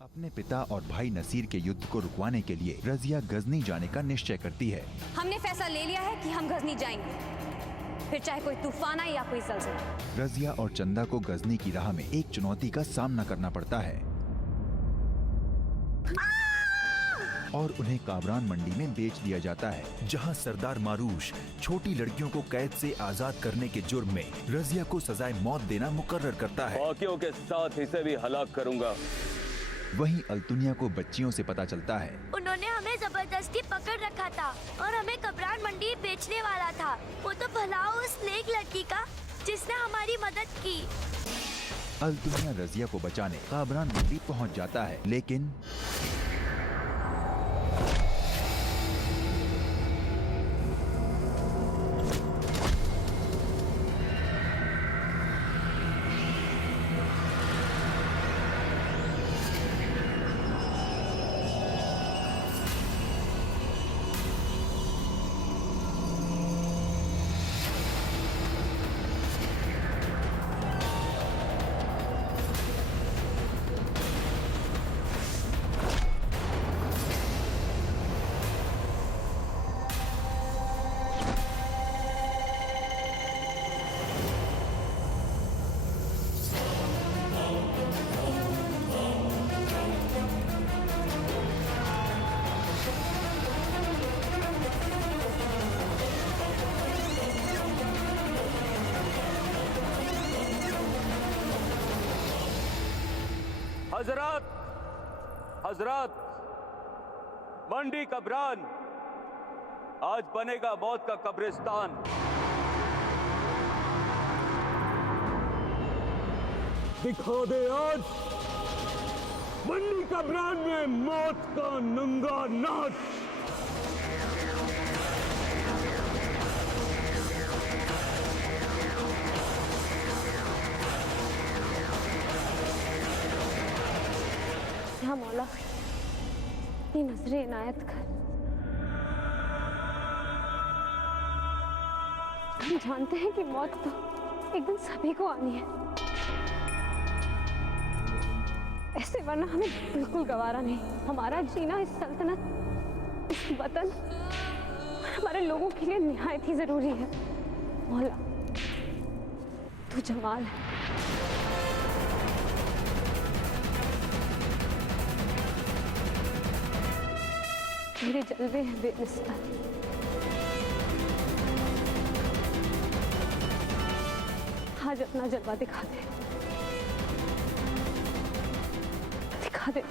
अपने पिता और भाई नसीर के युद्ध को रुकवाने के लिए रजिया गजनी जाने का निश्चय करती है। हमने फैसला ले लिया है कि हम गजनी जाएंगे, फिर चाहे कोई तूफान आए या कोई ज़लज़ला। रजिया और चंदा को गजनी की राह में एक चुनौती का सामना करना पड़ता है और उन्हें काबरान मंडी में बेच दिया जाता है, जहां सरदार मारूश छोटी लड़कियों को कैद से आजाद करने के जुर्म में रजिया को सजाए मौत देना मुकर्रर करता है। बाकियों के साथ इसे भी हलाक करूंगा। वहीं अल्तुनिया को बच्चियों से पता चलता है उन्होंने हमें जबरदस्ती पकड़ रखा था और हमें कब्रान मंडी बेचने वाला था। वो तो भला उस नेक लड़की का जिसने हमारी मदद की। अल्तुनिया रजिया को बचाने काबरान मंडी पहुंच जाता है, लेकिन हजरत, हजरत, मंडी कब्रान आज बनेगा मौत का कब्रिस्तान। दिखा दे आज मंडी कब्रान में मौत का नंगा नाच। या मौला, ये नजरे इनायत कर। हम जानते हैं कि मौत तो एक दिन सभी को आनी है, ऐसे वरना हमें बिल्कुल गवारा नहीं। हमारा जीना इस सल्तनत, इस वतन और हमारे लोगों के लिए निहायत ही जरूरी है। मौला, तू जमाल है। मेरे जलवे हैं बेमिसाल। आज अपना जलवा दिखा दे, दिखा दे।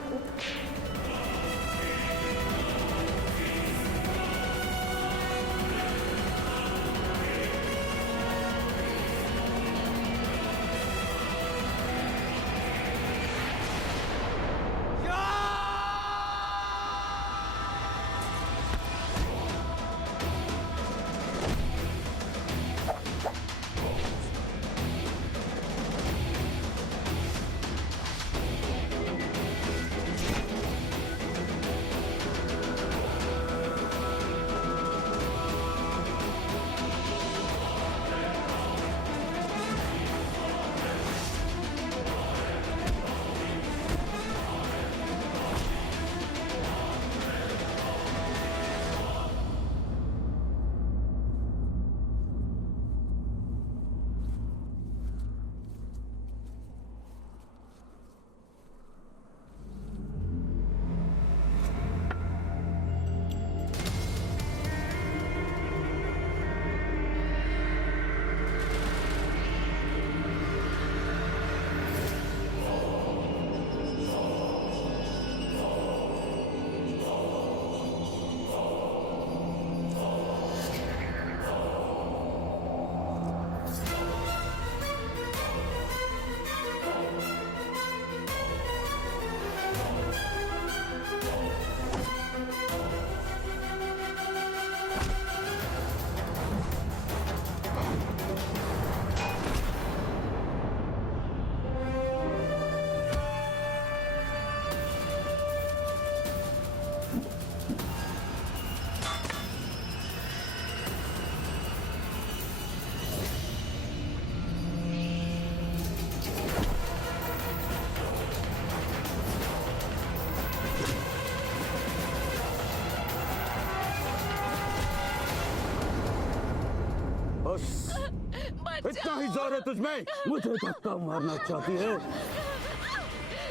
इतना ही जोर है तुझमें, मुझे धक्का मारना चाहती है?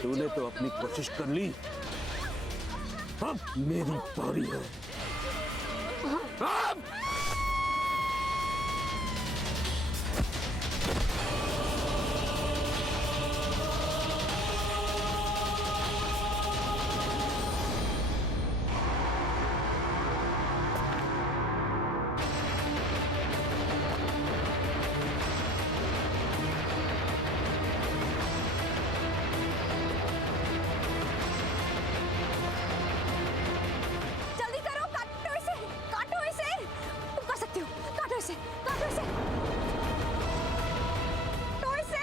तूने तो अपनी कोशिश कर ली, अब मेरी बारी है। अब! जल्दी करो, काटो इसे, काटो इसे। तुम कर सकती हो, काटो इसे, काटो इसे, काटो इसे,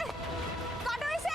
काटो इसे।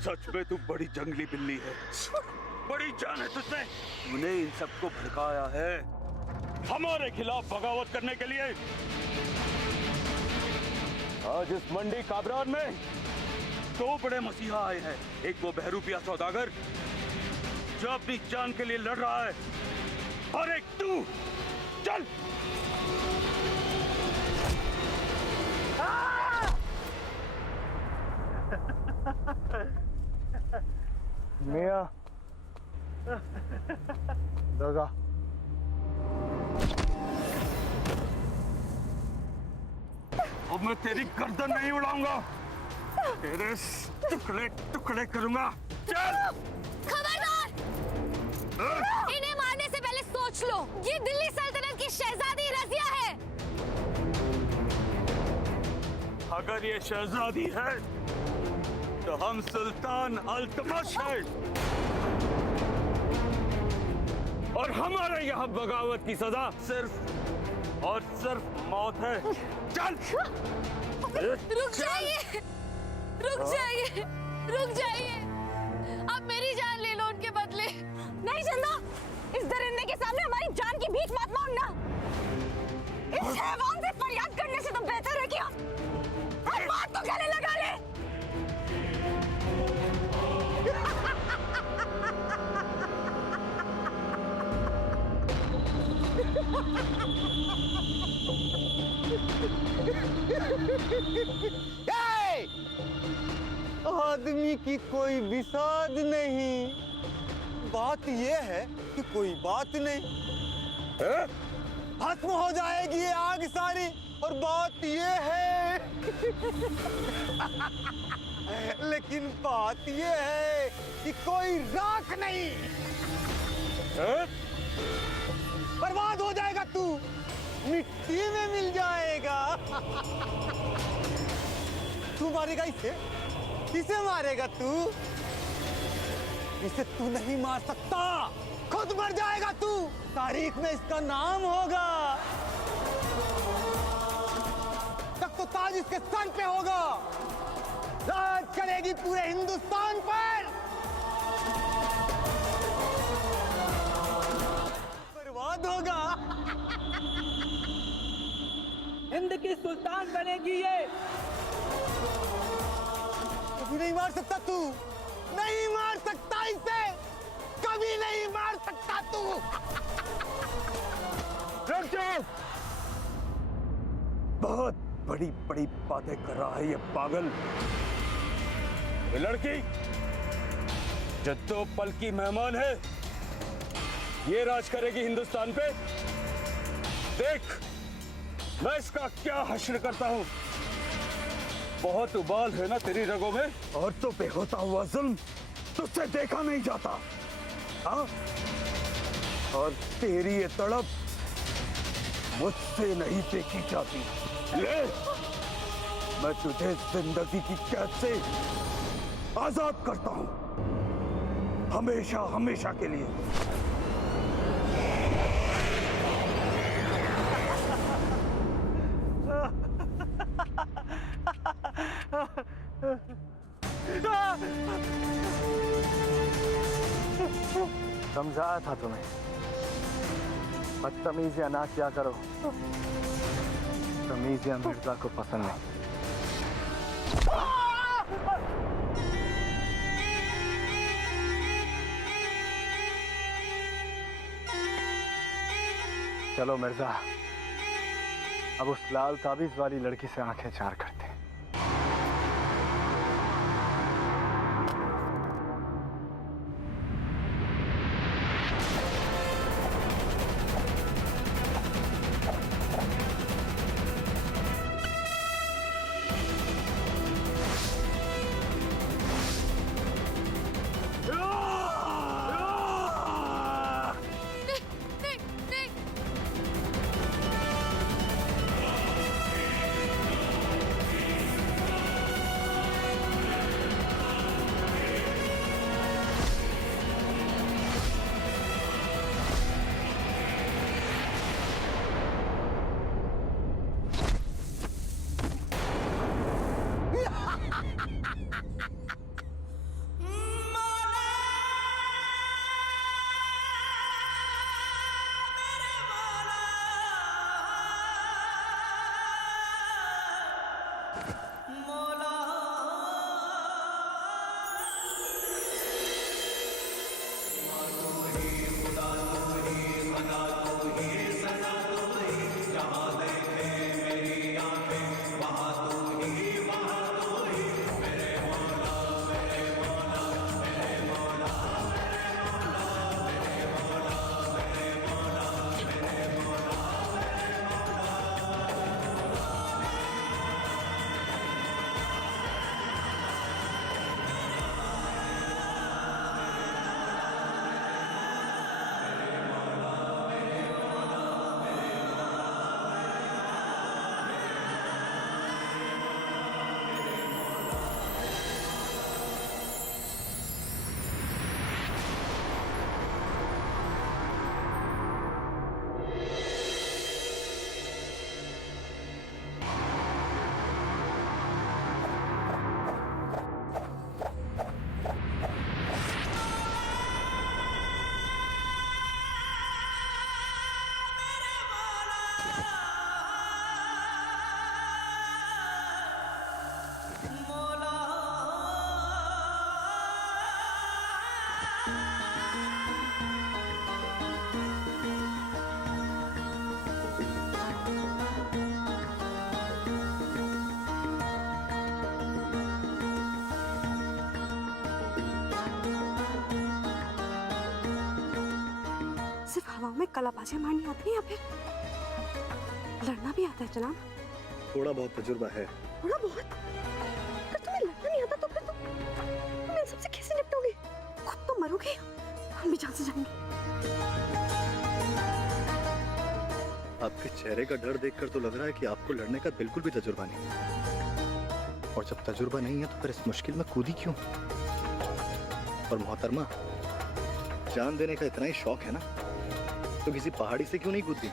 सच में तू बड़ी जंगली बिल्ली है, बड़ी जान है तुझमें। तूने इन सबको भड़काया है हमारे खिलाफ बगावत करने के लिए। आज इस मंडी काबरान में दो बड़े मसीहा आए हैं, एक वो बहरूपिया सौदागर जो अपनी जान के लिए लड़ रहा है, और एक तू। चल! मियां दगा अब मैं तेरी गर्दन नहीं उड़ाऊंगा, तेरे टुकड़े टुकड़े करूंगा। चल! खबरदार! इन्हें मारने से पहले सोच लो, ये दिल्ली सल्तनत की शहजादी रजिया है। अगर ये शहजादी है तो हम सुल्तान अल्तमश हैं, और हमारे यहाँ बगावत की सजा सिर्फ और सिर्फ मौत है। चल! रुक जाइए, रुक जाइए, रुक जाइए। अब मेरी जान ले लो उनके बदले। नहीं चंदा, इस दरिंदे के सामने हमारी जान की भीख मत मांगना। इस हैवान से फरियाद करने से तो बेहतर है कि हर बात तो गले लगा ले। आदमी की कोई विसाद नहीं, बात ये है कि कोई बात नहीं, खत्म हो जाएगी ये आग सारी, और बात ये है लेकिन बात ये है कि कोई राख नहीं। बर्बाद हो जाएगा तू, मिट्टी में मिल जाएगा। तू मारेगा इसे? किसे मारेगा तू? इसे तू नहीं मार सकता, खुद मर जाएगा तू। तारीख में इसका नाम होगा, तब तो ताज इसके सर पे होगा, राज करेगी पूरे हिंदुस्तान पर। बर्बाद होगा। हिंद की सुल्तान बनेगी ये। कभी नहीं मार सकता तू, नहीं मार सकता इसे, कभी नहीं मार सकता तू। रुक जाओ! बहुत बड़ी बड़ी बातें कर रहा है ये पागल। ये लड़की जो 2 पल की मेहमान है, ये राज करेगी हिंदुस्तान पे। देख मैं इसका क्या हश्र करता हूं। बहुत उबाल है ना तेरी रगों में, और तो पे होता हुआ जुल्म तुझसे देखा नहीं जाता। हाँ, और तेरी ये तड़प मुझसे नहीं देखी जाती। ले मैं तुझे जिंदगी की कैद से आजाद करता हूं, हमेशा हमेशा के लिए। समझाया था तुम्हें, बदतमीजियां ना किया करो। तमीजियां मिर्जा को पसंद नहीं। चलो मिर्जा, अब उस लाल ताबीज वाली लड़की से आंखें चार करते हैं। सिर्फ हवाओं में कलाबाजियां मारनी आती है या फिर लड़ना भी आता है जनाब? थोड़ा बहुत तजुर्बा है। थोड़ा बहुत? अगर तुम्हें लड़ना नहीं आता तो फिर तुम इन सबसे कैसे निपटोगे? खुद तो मरोगे, हम भी जान से जाएंगे। आपके चेहरे का डर देखकर तो लग रहा है कि आपको लड़ने का बिल्कुल भी तजुर्बा नहीं। और जब तजुर्बा नहीं है तो फिर इस मुश्किल में कूदी क्यों? और मोहतरमा, जान देने का इतना ही शौक है ना, तो किसी पहाड़ी से क्यों नहीं कूदती?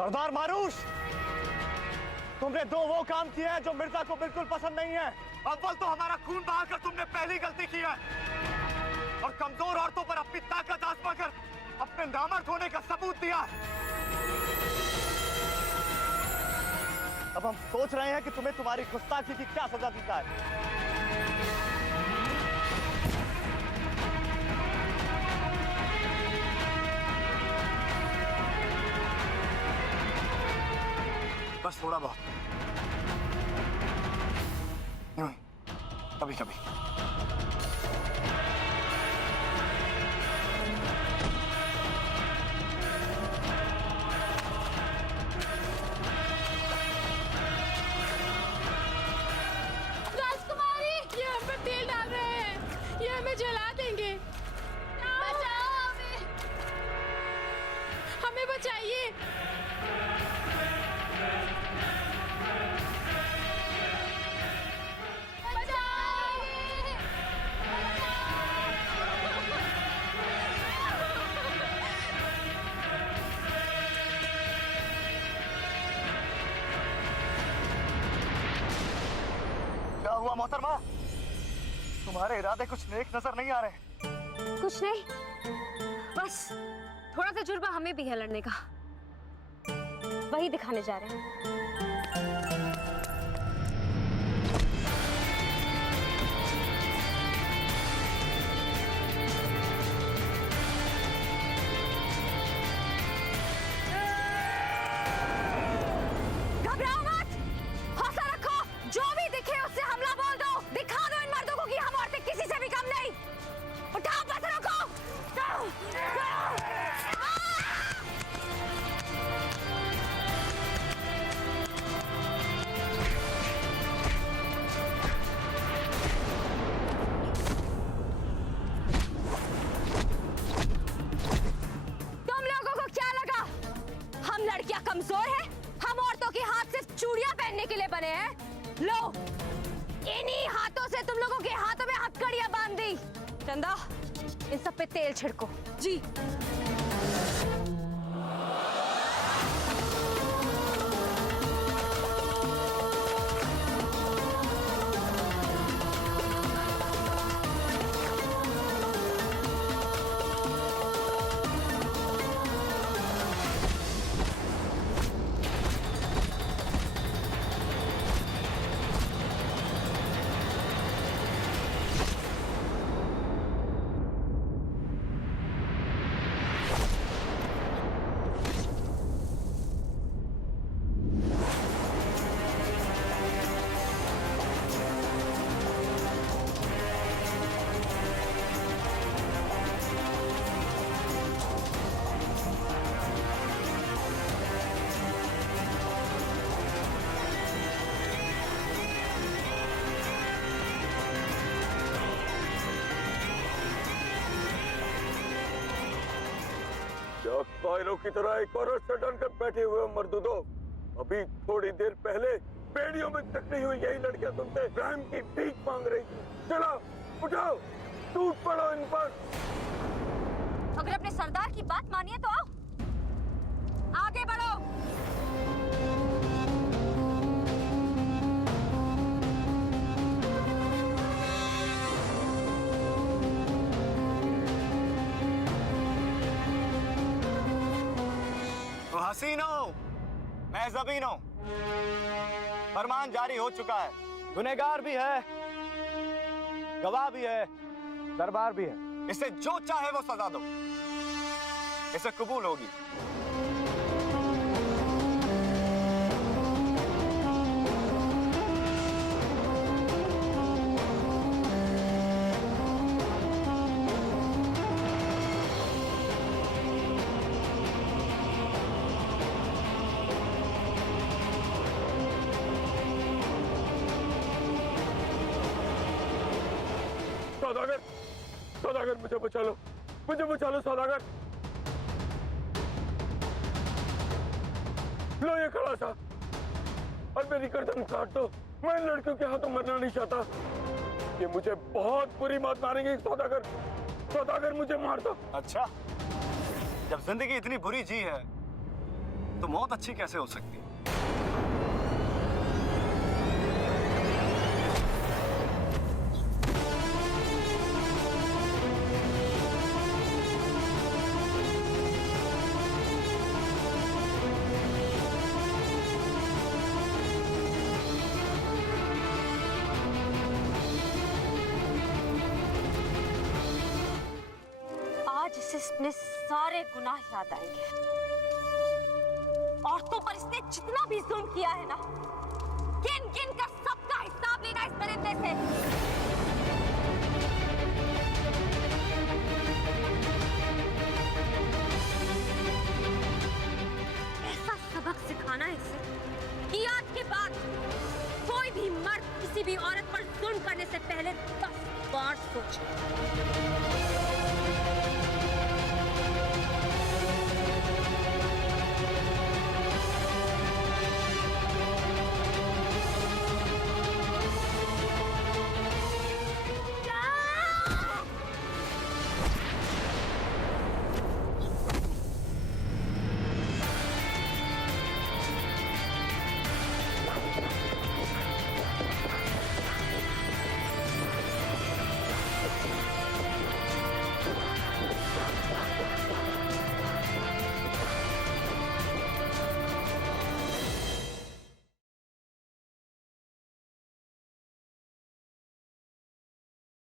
सरदार मारूश, तुमने दो वो काम किए हैं जो मिर्जा को बिल्कुल पसंद नहीं है। अव्वल तो हमारा खून बहाकर तुमने पहली गलती की है, और कमजोर औरतों पर अपनी ताकत आजमाकर अपने नामर्द होने का सबूत दिया। अब हम सोच रहे हैं कि तुम्हें तुम्हारी गुस्ताखी की क्या सजा दी जाए। बस थोड़ा बहुत, यूं ही, कभी कभी। राजकुमारी, ये हम पर तेल डाल रहे हैं, ये हमें जला देंगे। बचाओ हमें, हमें बचाइए। क्या हुआ मोहतरमा? तुम्हारे इरादे कुछ नेक नजर नहीं आ रहे। कुछ नहीं, बस थोड़ा तजुर्बा हमें भी है लड़ने का, वही दिखाने जा रहे हैं। घबराओ मत, हौसला रखो, जो भी दिखे उससे हमला बोल दो, दिखा दो इन मर्दों को कि हम औरतें किसी से भी कम नहीं। उठाओ पत्थरों को। तुम लोगों को क्या लगा हम लड़कियां कमजोर हैं? हम औरतों के हाथ सिर्फ चूड़ियां पहनने के लिए बने हैं। लो, इन्हीं हाथों से तुम लोगों के हाथों में हथकड़ियां बांध दी। चंदा, इन सब पे तेल छिड़को। जी। पायरों की तरह एक औरत से डर कर बैठे हुए मर्दों, अभी थोड़ी देर पहले बेड़ियों में टकरी हुई यही लड़कियां तुमसे रहम की भीख मांग रही थी। चलो उठाओ, टूट पड़ो इन पर। अगर अपने सरदार की बात मानिए तो आओ, आगे बढ़ो। हसीनों, मैं ज़बीनों, फरमान जारी हो चुका है। गुनहगार भी है, गवाह भी है, दरबार भी है। इसे जो चाहे वो सजा दो, इसे कबूल होगी। सौदागर, सौदागर मुझे बचा लो, मुझे बचा लो सौदागर। लो ये खड़ा था और मेरी गर्दन काट दो। मैं इन लड़कियों के हाथों मरना नहीं चाहता। ये मुझे बहुत बुरी मौत मारेंगे। सौदागर, सौदागर मुझे मार दो। अच्छा, जब जिंदगी इतनी बुरी जी है तो मौत अच्छी कैसे हो सकती है? अपने सारे गुनाह याद आएंगे। औरतों पर इसने जितना भी जुल्म किया है ना, गिन गिन कर सबका हिसाब लेना इस परिंदे से। ऐसा सबक सिखाना है इसे कि आज के बाद कोई भी मर्द किसी भी औरत पर जुल्म करने से पहले 10 बार सोचे।